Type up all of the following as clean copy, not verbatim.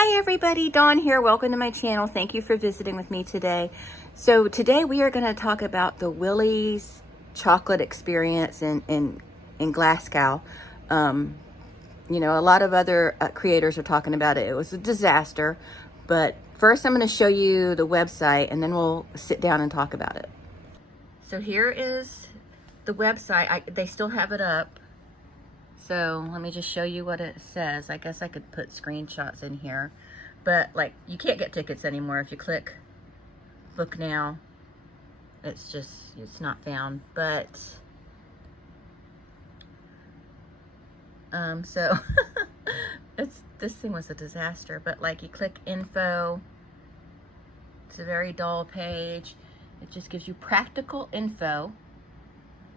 Hi everybody, Dawn here. Welcome to my channel. Thank you for visiting with me today. So today we are going to talk about the Willy's chocolate experience in Glasgow. You know, a lot of other creators are talking about it. It was a disaster, but first I'm going to show you the website and then we'll sit down and talk about it. So here is the website. They still have it up. So let me just show you what it says. I guess I could put screenshots in here, but like you can't get tickets anymore. If you click book now, it's not found. But so this thing was a disaster. But like you click info, it's a very dull page. It just gives you practical info,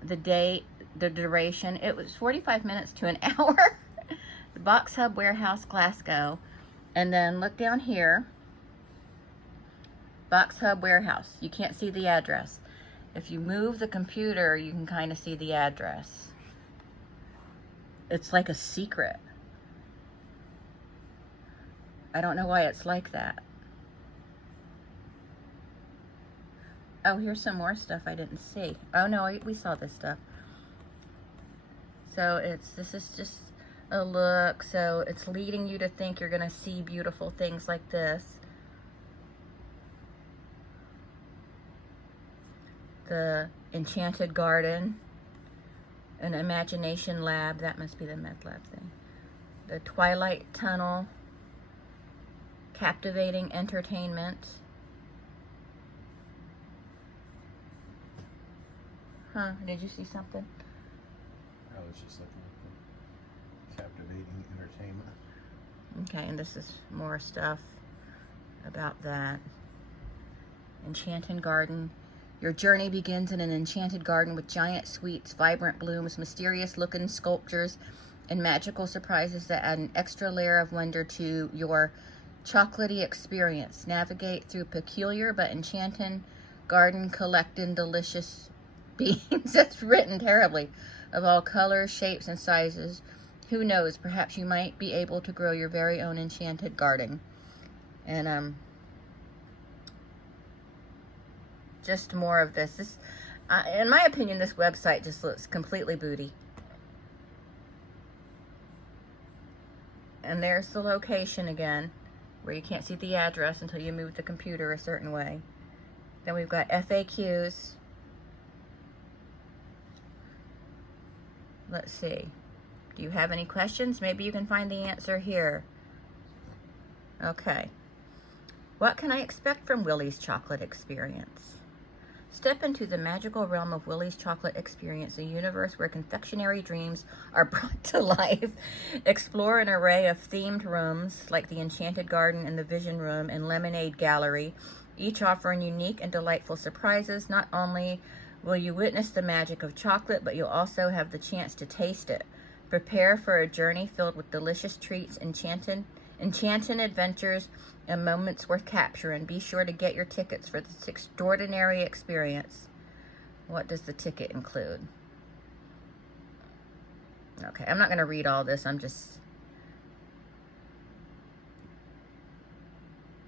the date, the duration. It was 45 minutes to an hour. The Box Hub Warehouse, Glasgow. And then look down here, Box Hub Warehouse. You can't see the address. If you move the computer, you can kind of see the address. It's like a secret. I don't know why it's like that. Oh, here's some more stuff I didn't see. Oh no, we saw this stuff. So this is just a look. So it's leading you to think you're gonna see beautiful things like this. The Enchanted Garden, an Imagination Lab, that must be the Med Lab thing. The Twilight Tunnel, Captivating Entertainment. Huh, did you see something? I was just looking at the Captivating Entertainment. Okay, and this is more stuff about that. Enchanted Garden. Your journey begins in an enchanted garden with giant sweets, vibrant blooms, mysterious looking sculptures, and magical surprises that add an extra layer of wonder to your chocolatey experience. Navigate through peculiar but enchanting garden, collecting delicious beans. That's written terribly. Of all colors, shapes, and sizes. Who knows, perhaps you might be able to grow your very own enchanted garden. And just more of this. In my opinion, this website just looks completely booty. And there's the location again, where you can't see the address until you move the computer a certain way. Then we've got FAQs. Let's see. Do you have any questions? Maybe you can find the answer here. Okay. What can I expect from Willy's chocolate experience? Step into the magical realm of Willy's chocolate experience, a universe where confectionery dreams are brought to life. Explore an array of themed rooms like the Enchanted Garden and the Vision Room and Lemonade Gallery, each offering unique and delightful surprises. Not only will you witness the magic of chocolate, but you'll also have the chance to taste it. Prepare for a journey filled with delicious treats, enchanting adventures, and moments worth capturing. Be sure to get your tickets for this extraordinary experience. What does the ticket include? Okay, I'm not going to read all this.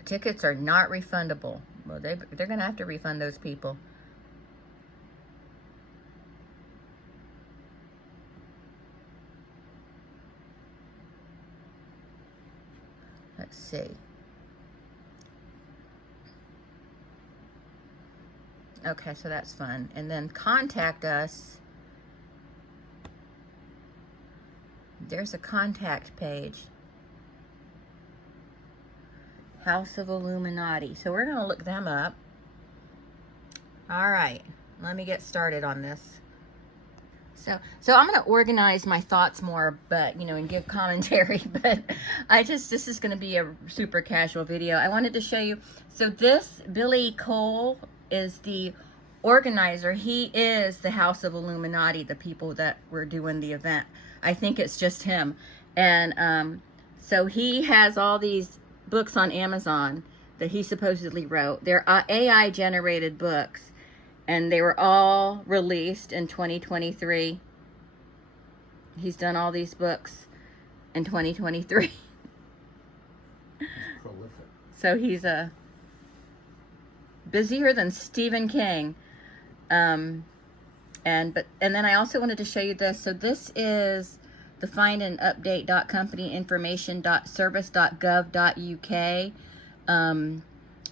Tickets are not refundable. Well, they're going to have to refund those people. Let's see. Okay, so that's fun. And then contact us. There's a contact page. House of Illuminati. So we're going to look them up. All right, let me get started on this. So I'm going to organize my thoughts more, but, you know, and give commentary, but this is going to be a super casual video. I wanted to show you, so this Billy Cole is the organizer. He is the House of Illuminati, the people that were doing the event. I think it's just him. And so he has all these books on Amazon that he supposedly wrote. They're AI generated books. And they were all released in 2023. He's done all these books in 2023. prolific. So he's busier than Stephen King. And then I also wanted to show you this. So this is the findandupdate.companyinformation.service.gov.uk.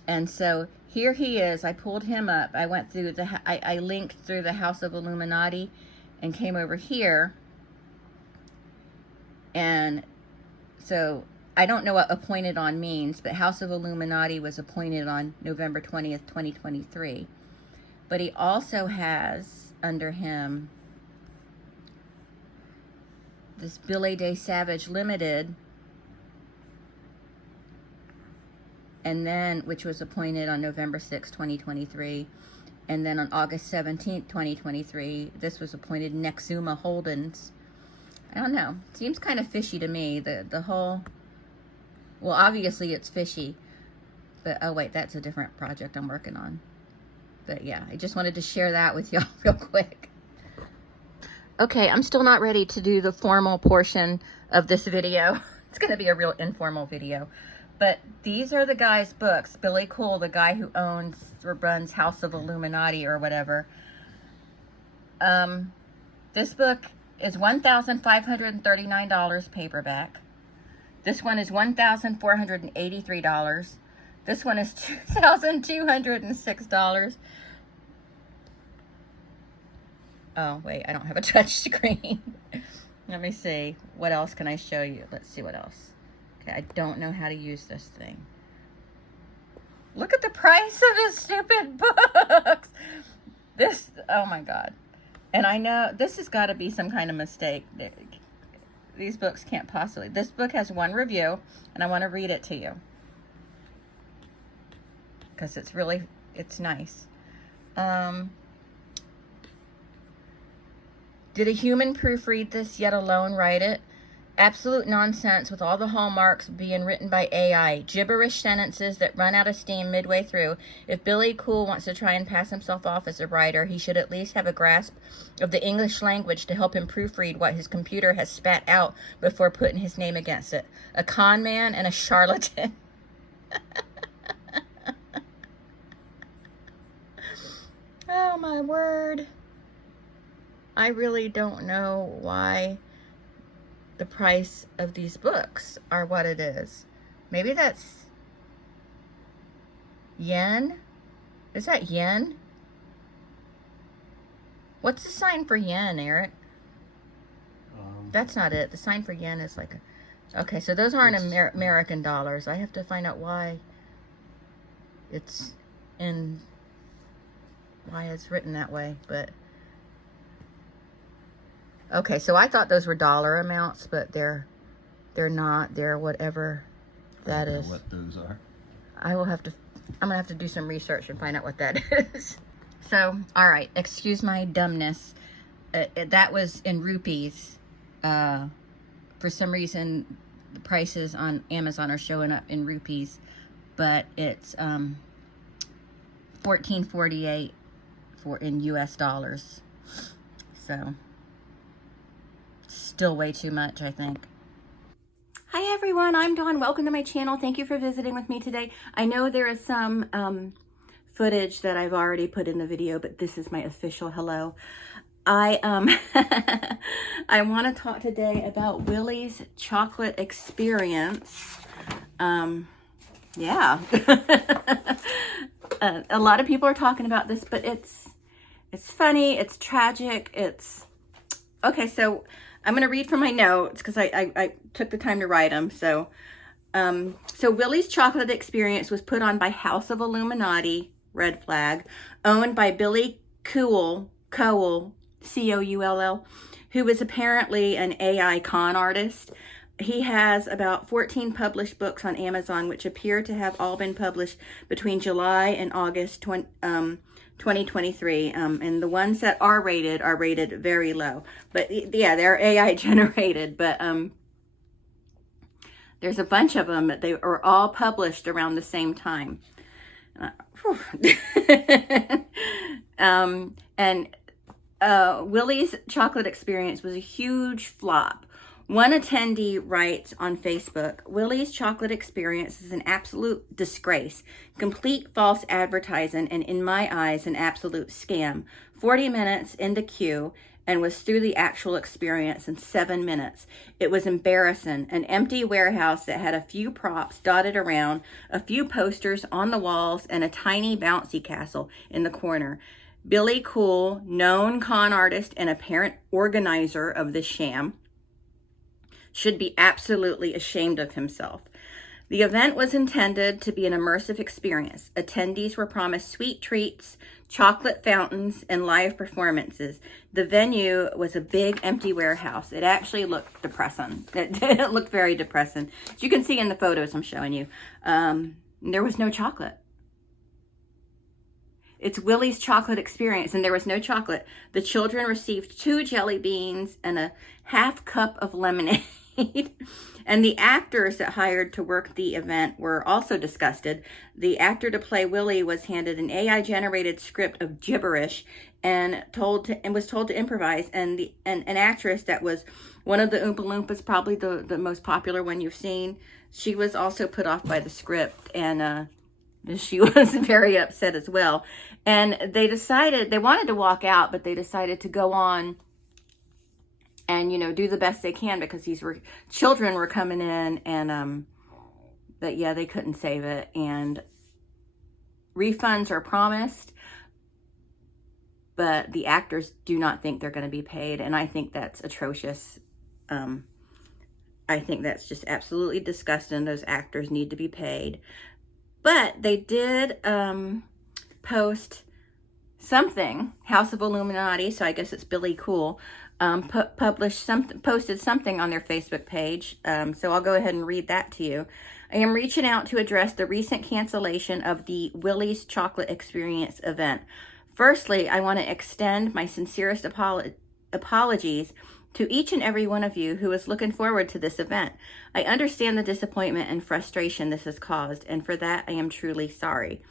And so here he is. I pulled him up. I went through I linked through the House of Illuminati and came over here. And so I don't know what appointed on means, but House of Illuminati was appointed on November 20th, 2023. But he also has under him this Billy Day Savage Limited, and then, which was appointed on November 6, 2023. And then on August 17th, 2023, this was appointed Nexuma Holdings. I don't know. Seems kind of fishy to me. The whole, well, obviously it's fishy. But, oh wait, that's a different project I'm working on. But yeah, I just wanted to share that with y'all real quick. Okay, I'm still not ready to do the formal portion of this video. It's going to be a real informal video. But these are the guy's books. Billy Cool, the guy who owns or runs House of Illuminati or whatever. This book is $1,539 paperback. This one is $1,483. This one is $2,206. Oh, wait, I don't have a touch screen. Let me see. What else can I show you? Let's see what else. Okay, I don't know how to use this thing. Look at the price of his stupid books. This, oh my God. And I know this has got to be some kind of mistake. These books can't possibly. This book has one review, and I want to read it to you. Because it's really, it's nice. Did a human proofread this, yet alone write it? Absolute nonsense with all the hallmarks being written by AI. Gibberish sentences that run out of steam midway through. If Billy Cool wants to try and pass himself off as a writer, he should at least have a grasp of the English language to help him proofread what his computer has spat out before putting his name against it. A con man and a charlatan. Oh my word. I really don't know why the price of these books are what it is. Maybe that's yen? Is that yen? What's the sign for yen, Eric? That's not it. The sign for yen is like a... Okay, so those aren't American dollars. I have to find out why it's in... why it's written that way, but... Okay, so I thought those were dollar amounts, but they're not. They're whatever that is. What those are. I'm gonna have to do some research and find out what that is. So, all right, excuse my dumbness. That was in rupees. For some reason, the prices on Amazon are showing up in rupees, but it's $14.48 in US dollars. So. Still way too much, I think. Hi everyone, I'm Dawn. Welcome to my channel. Thank you for visiting with me today. I know there is some footage that I've already put in the video, but this is my official hello. I want to talk today about Willy's chocolate experience. Yeah. A lot of people are talking about this, but it's funny, it's tragic, it's... Okay, so I'm going to read from my notes because I took the time to write them. So Willy's chocolate experience was put on by House of Illuminati, red flag, owned by Billy Cool, C-O-U-L-L, who is apparently an AI con artist. He has about 14 published books on Amazon, which appear to have all been published between July and August 2023, and the ones that are rated very low, but yeah, they're AI generated, but there's a bunch of them that they are all published around the same time. Willy's chocolate experience was a huge flop. One attendee writes on Facebook, Willy's chocolate experience is an absolute disgrace, complete false advertising, and in my eyes, an absolute scam. 40 minutes in the queue and was through the actual experience in 7 minutes. It was embarrassing. An empty warehouse that had a few props dotted around, a few posters on the walls, and a tiny bouncy castle in the corner. Billy Cool, known con artist and apparent organizer of the sham, should be absolutely ashamed of himself. The event was intended to be an immersive experience. Attendees were promised sweet treats, chocolate fountains, and live performances. The venue was a big empty warehouse. It actually looked depressing. It looked very depressing. As you can see in the photos I'm showing you, there was no chocolate. It's Willy's chocolate experience, and there was no chocolate. The children received 2 jelly beans and a half cup of lemonade. And the actors that hired to work the event were also disgusted. The actor to play Willy was handed an AI-generated script of gibberish and was told to improvise. And an actress that was one of the Oompa Loompas, probably the most popular one you've seen, she was also put off by the script, and she was very upset as well. And they wanted to walk out, but they decided to go on and, do the best they can, because these children were coming in, and, but yeah, they couldn't save it. And refunds are promised, but the actors do not think they're going to be paid. And I think that's atrocious. I think that's just absolutely disgusting. Those actors need to be paid. But they did post something, House of Illuminati, so I guess it's Billy Cool, posted something on their Facebook page. So I'll go ahead and read that to you. I am reaching out to address the recent cancellation of the Willy's Chocolate Experience event. Firstly, I want to extend my sincerest apologies to each and every one of you who is looking forward to this event. I understand the disappointment and frustration this has caused, and for that, I am truly sorry.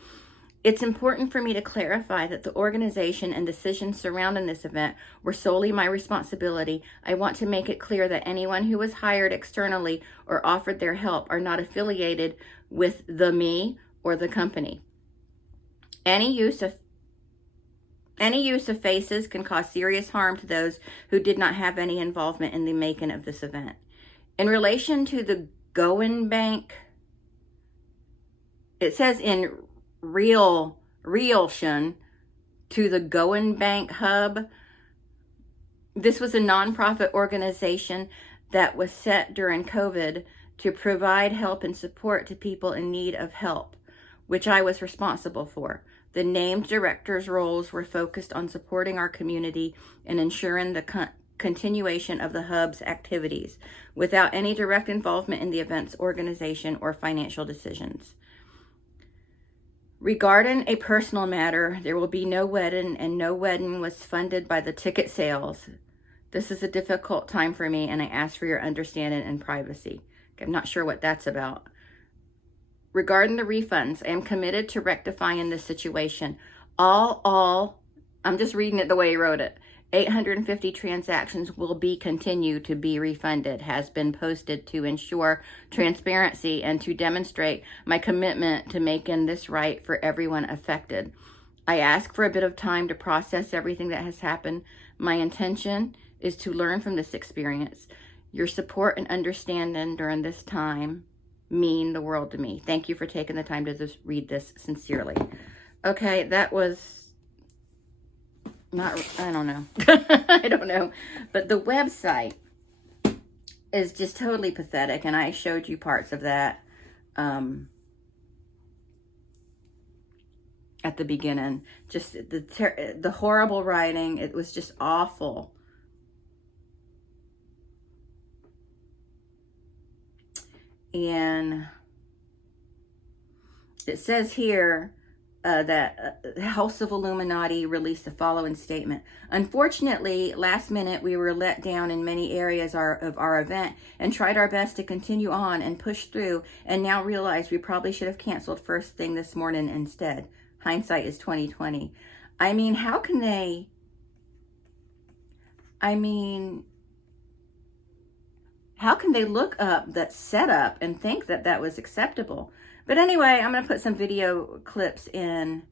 It's important for me to clarify that the organization and decisions surrounding this event were solely my responsibility. I want to make it clear that anyone who was hired externally or offered their help are not affiliated with me or the company. Any use of faces can cause serious harm to those who did not have any involvement in the making of this event. In relation to the Goen Bank, it says in relation to the Goen Bank Hub, this was a nonprofit organization that was set during COVID to provide help and support to people in need of help, which I was responsible for. The named directors' roles were focused on supporting our community and ensuring the continuation of the Hub's activities without any direct involvement in the event's organization or financial decisions. Regarding a personal matter, there will be no wedding, and no wedding was funded by the ticket sales. This is a difficult time for me, and I ask for your understanding and privacy. I'm not sure what that's about. Regarding the refunds, I am committed to rectifying this situation. I'm just reading it the way he wrote it. 850 transactions will continue to be refunded, has been posted to ensure transparency and to demonstrate my commitment to making this right for everyone affected. I ask for a bit of time to process everything that has happened. My intention is to learn from this experience. Your support and understanding during this time mean the world to me. Thank you for taking the time to read this sincerely. Okay, that was I don't know. I don't know. But the website is just totally pathetic, and I showed you parts of that at the beginning. Just the horrible writing. It was just awful. And it says here that House of Illuminati released the following statement. Unfortunately, last minute, we were let down in many areas of our event and tried our best to continue on and push through, and now realize we probably should have canceled first thing this morning instead. Hindsight is 2020. I mean, how can they... how can they look up that setup and think that that was acceptable? But anyway, I'm going to put some video clips in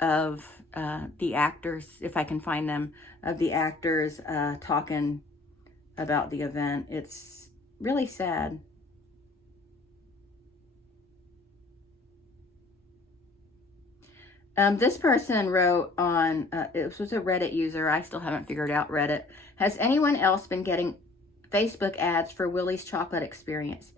of the actors, if I can find them, of the actors talking about the event. It's really sad. This person wrote on, it was a Reddit user, I still haven't figured out Reddit. Has anyone else been getting Facebook ads for Willy's chocolate experience?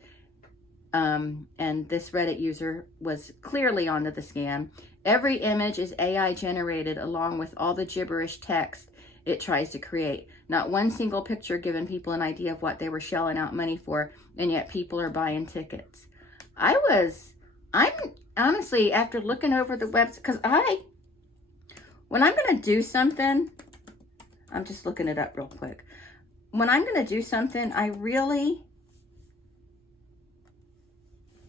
And this Reddit user was clearly onto the scam. Every image is AI generated along with all the gibberish text it tries to create. Not one single picture giving people an idea of what they were shelling out money for, and yet people are buying tickets. I'm honestly, after looking over the website, because when I'm going to do something, I'm just looking it up real quick. When I'm going to do something, I really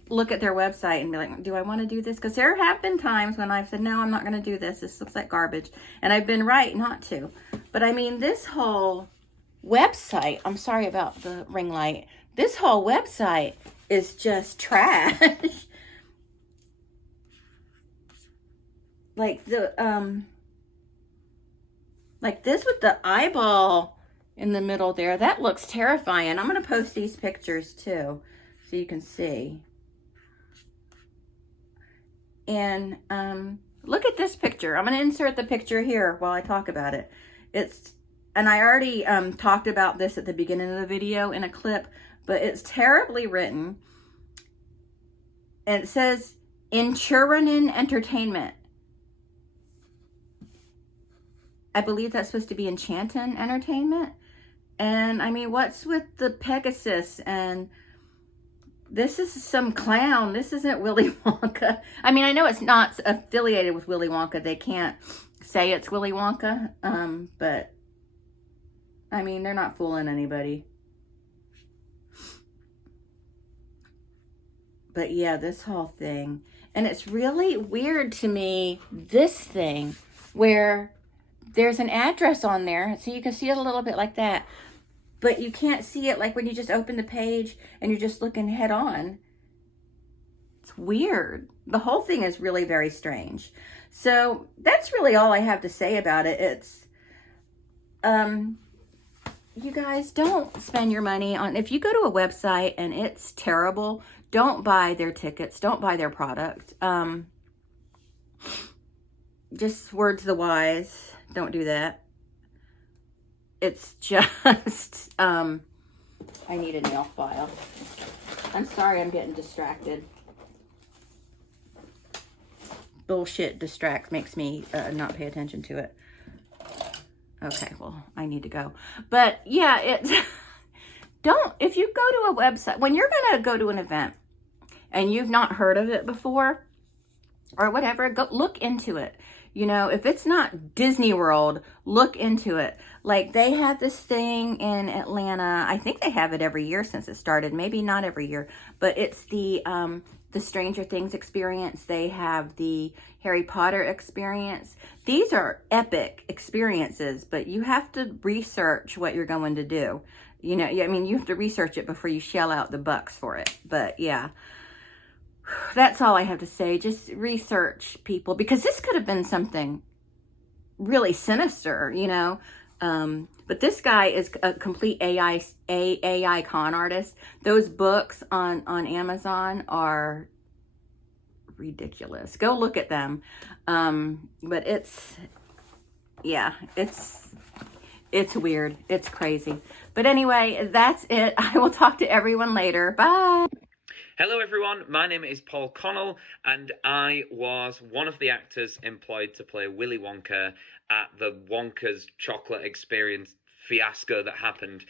look at their website and be like, do I want to do this? Because there have been times when I've said, no, I'm not going to do this. This looks like garbage. And I've been right not to. But I mean, this whole website, I'm sorry about the ring light. This whole website is just trash. Like like this with the eyeball in the middle there, that looks terrifying. I'm going to post these pictures too, so you can see. And look at this picture. I'm going to insert the picture here while I talk about it. And I already talked about this at the beginning of the video in a clip, but it's terribly written. And it says, Inchuranin Entertainment. I believe that's supposed to be Enchantin Entertainment. And I mean, what's with the Pegasus? And this is some clown. This isn't Willy Wonka. I mean, I know it's not affiliated with Willy Wonka. They can't say it's Willy Wonka. But I mean, they're not fooling anybody. But yeah, this whole thing. And it's really weird to me, this thing, where there's an address on there. So you can see it a little bit like that. But you can't see it like when you just open the page and you're just looking head on. It's weird. The whole thing is really very strange. So that's really all I have to say about it. It's, you guys, don't spend your money on, if you go to a website and it's terrible, don't buy their tickets. Don't buy their product. Just words of the wise. Don't do that. It's just, I need a nail file. I'm sorry, I'm getting distracted. Bullshit makes me not pay attention to it. Okay, well, I need to go. But yeah, it's, if you go to a website, when you're going to go to an event and you've not heard of it before or whatever, go look into it. You know, if it's not Disney World, look into it. Like, they had this thing in Atlanta. I think they have it every year since it started. Maybe not every year, but it's the Stranger Things experience. They have the Harry Potter experience. These are epic experiences, but you have to research what you're going to do. You know, I mean, you have to research it before you shell out the bucks for it. But yeah. That's all I have to say. Just research, people, because this could have been something really sinister, you know. But this guy is a complete AI con artist. Those books on Amazon are ridiculous. Go look at them. But it's weird. It's crazy. But anyway, that's it. I will talk to everyone later. Bye. Hello everyone, my name is Paul Connell and I was one of the actors employed to play Willy Wonka at the Wonka's Chocolate Experience fiasco that happened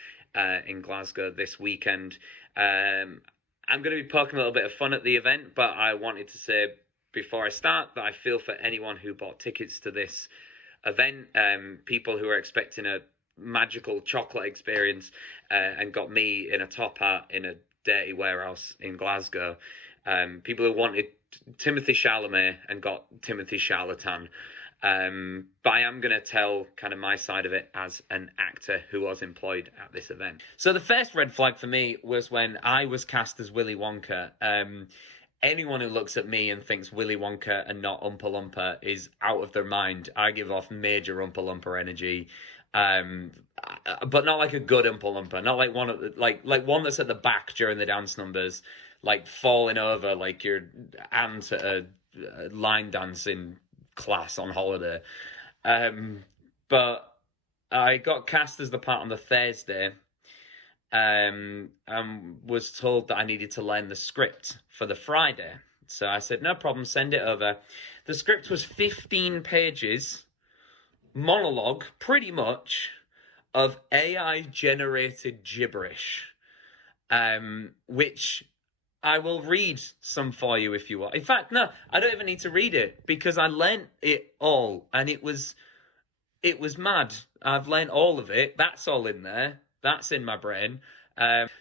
in Glasgow this weekend. I'm going to be poking a little bit of fun at the event, but I wanted to say before I start that I feel for anyone who bought tickets to this event, people who are expecting a magical chocolate experience and got me in a top hat in a dirty warehouse in Glasgow. People who wanted Timothy Chalamet and got Timothy Charlatan. But I am going to tell kind of my side of it as an actor who was employed at this event. So the first red flag for me was when I was cast as Willy Wonka. Anyone who looks at me and thinks Willy Wonka and not Oompa Loompa is out of their mind. I give off major Oompa Loompa energy. But not like a good Oompa Loompa, not like like one that's at the back during the dance numbers, like falling over like your aunt at a line dancing class on holiday. But I got cast as the part on the Thursday, and was told that I needed to learn the script for the Friday. So I said, no problem, send it over. The script was 15 pages, monologue, pretty much, of AI-generated gibberish, which I will read some for you if you want. In fact, no, I don't even need to read it because I learnt it all, and it was mad. I've learnt all of it. That's all in there. That's in my brain.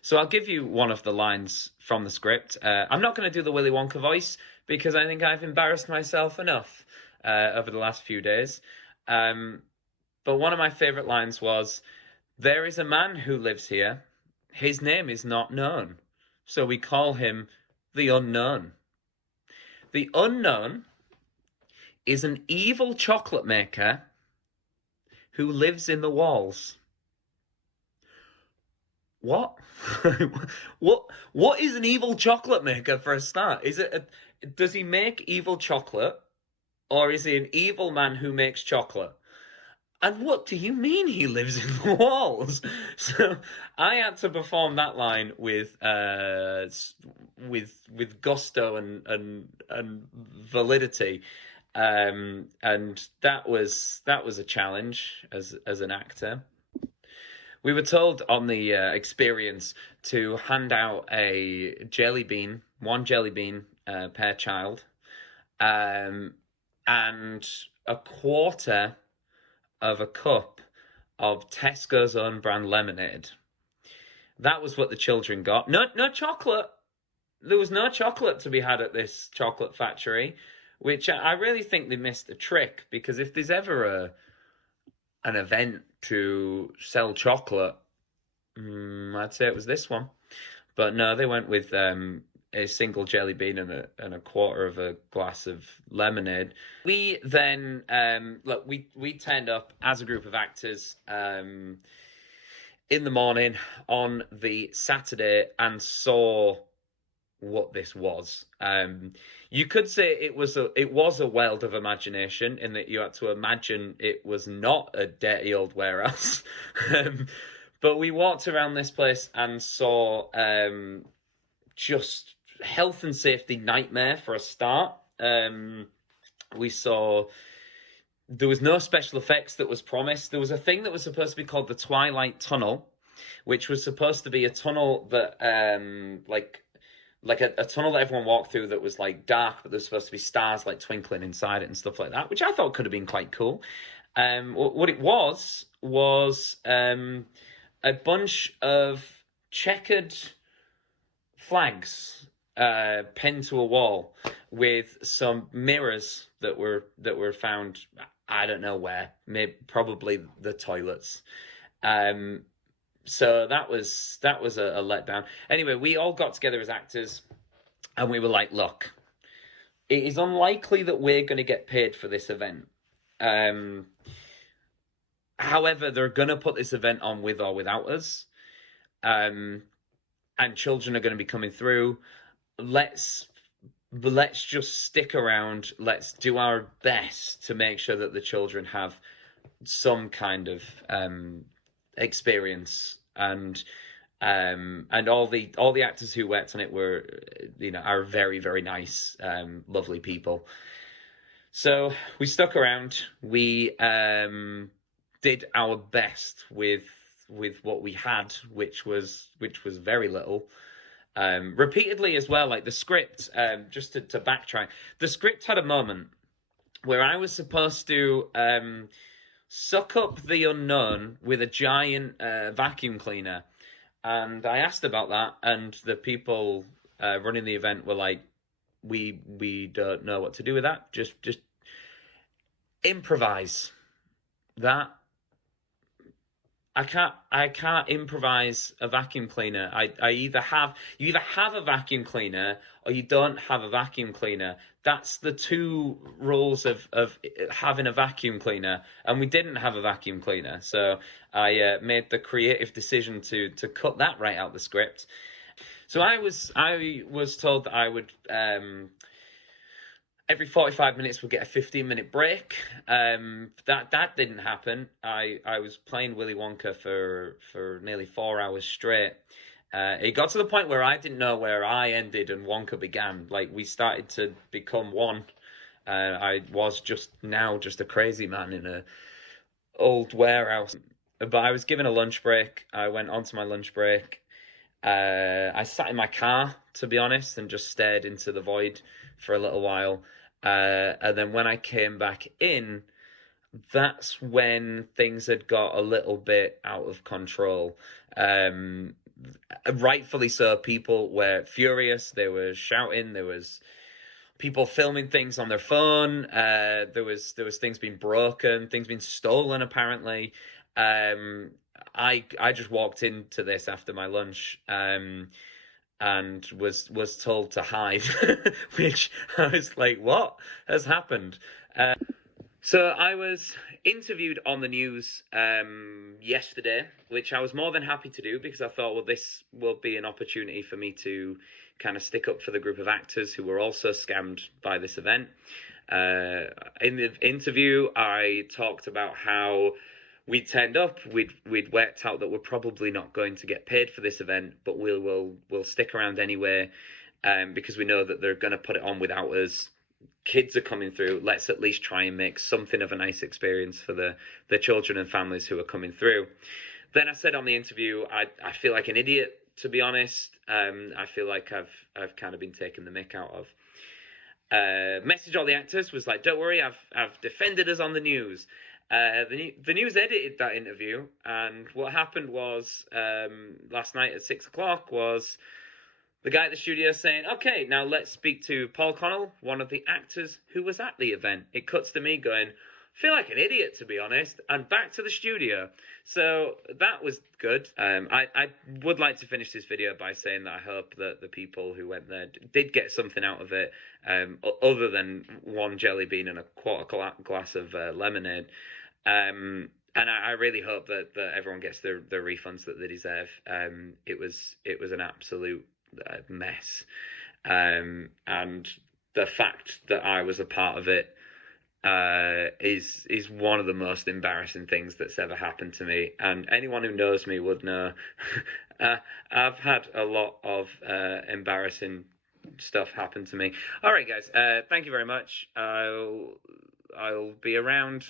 So I'll give you one of the lines from the script. I'm not going to do the Willy Wonka voice because I think I've embarrassed myself enough over the last few days. But one of my favourite lines was, "There is a man who lives here. His name is not known. So we call him the Unknown. The Unknown is an evil chocolate maker who lives in the walls." What? What is an evil chocolate maker for a start? Does he make evil chocolate, or is he an evil man who makes chocolate? And what do you mean he lives in the walls? So I had to perform that line with gusto and validity, and that was a challenge as an actor. We were told on the experience to hand out one jelly bean per child, and a quarter of a cup of Tesco's own brand lemonade. That was what the children got. No chocolate. There was no chocolate to be had at this chocolate factory, which I really think they missed a trick, because if there's ever an event to sell chocolate, I'd say it was this one. But no, they went with a single jelly bean and a quarter of a glass of lemonade. We then we turned up as a group of actors in the morning on the Saturday and saw what this was. You could say it was a world of imagination, in that you had to imagine it was not a dirty old warehouse. But we walked around this place and saw just health and safety nightmare for a start. We saw there was no special effects that was promised. There was a thing that was supposed to be called the Twilight Tunnel, which was supposed to be a tunnel that like a tunnel that everyone walked through that was like dark, but there's supposed to be stars like twinkling inside it and stuff like that, which I thought could have been quite cool. What it was a bunch of checkered flags pinned to a wall with some mirrors that were found, I don't know where, maybe probably the toilets. So that was a letdown. Anyway, we all got together as actors and we were like, look, it is unlikely that we're going to get paid for this event. However, they're going to put this event on with or without us. And children are going to be coming through. Let's just stick around. Let's do our best to make sure that the children have some kind of experience, and all the actors who worked on it were, are very, very nice, lovely people. So we stuck around. We did our best with what we had, which was very little. Repeatedly as well, like the script, just to backtrack, the script had a moment where I was supposed to suck up the unknown with a giant vacuum cleaner, and I asked about that, and the people running the event were like, we don't know what to do with that, just improvise. That I can't improvise a vacuum cleaner. You either have a vacuum cleaner or you don't have a vacuum cleaner. That's the two rules of having a vacuum cleaner, and we didn't have a vacuum cleaner. So I made the creative decision to cut that right out the script. So I was told that I would every 45 minutes we'll get a 15-minute break. That didn't happen. I was playing Willy Wonka for nearly 4 hours straight. It got to the point where I didn't know where I ended and Wonka began. Like, we started to become one. I was just a crazy man in a old warehouse. But I was given a lunch break. I went onto my lunch break. I sat in my car, to be honest, and just stared into the void for a little while. And then when I came back in, that's when things had got a little bit out of control. Rightfully so, people were furious. They were shouting. There was people filming things on their phone. There was things being broken, things being stolen, apparently. I just walked into this after my lunch. And was told to hide, which I was like, what has happened? So I was interviewed on the news yesterday, which I was more than happy to do because I thought, well, this will be an opportunity for me to kind of stick up for the group of actors who were also scammed by this event. In the interview, I talked about how we turned up, we'd worked out that we're probably not going to get paid for this event, but we'll stick around anyway, because we know that they're going to put it on without us. Kids are coming through. Let's at least try and make something of a nice experience for the children and families who are coming through. Then I said on the interview, I feel like an idiot, to be honest. I feel like I've kind of been taking the mick out of. Message all the actors was like, don't worry, I've defended us on the news. The news edited that interview, and what happened was last night at 6 o'clock was the guy at the studio saying, okay, now let's speak to Paul Connell, one of the actors who was at the event. It cuts to me going, feel like an idiot, to be honest, and back to the studio. So that was good. I would like to finish this video by saying that I hope that the people who went there did get something out of it, other than one jelly bean and a quarter glass of lemonade. And I really hope that everyone gets the refunds that they deserve. It was an absolute mess. And the fact that I was a part of it is one of the most embarrassing things that's ever happened to me. And anyone who knows me would know I've had a lot of embarrassing stuff happen to me. All right, guys. Thank you very much. I'll be around.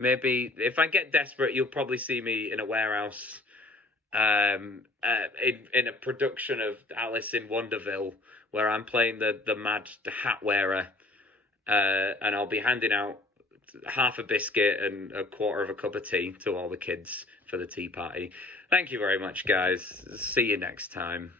Maybe if I get desperate, you'll probably see me in a warehouse, in a production of Alice in Wonderville, where I'm playing the mad hat wearer, and I'll be handing out half a biscuit and a quarter of a cup of tea to all the kids for the tea party. Thank you very much, guys. See you next time.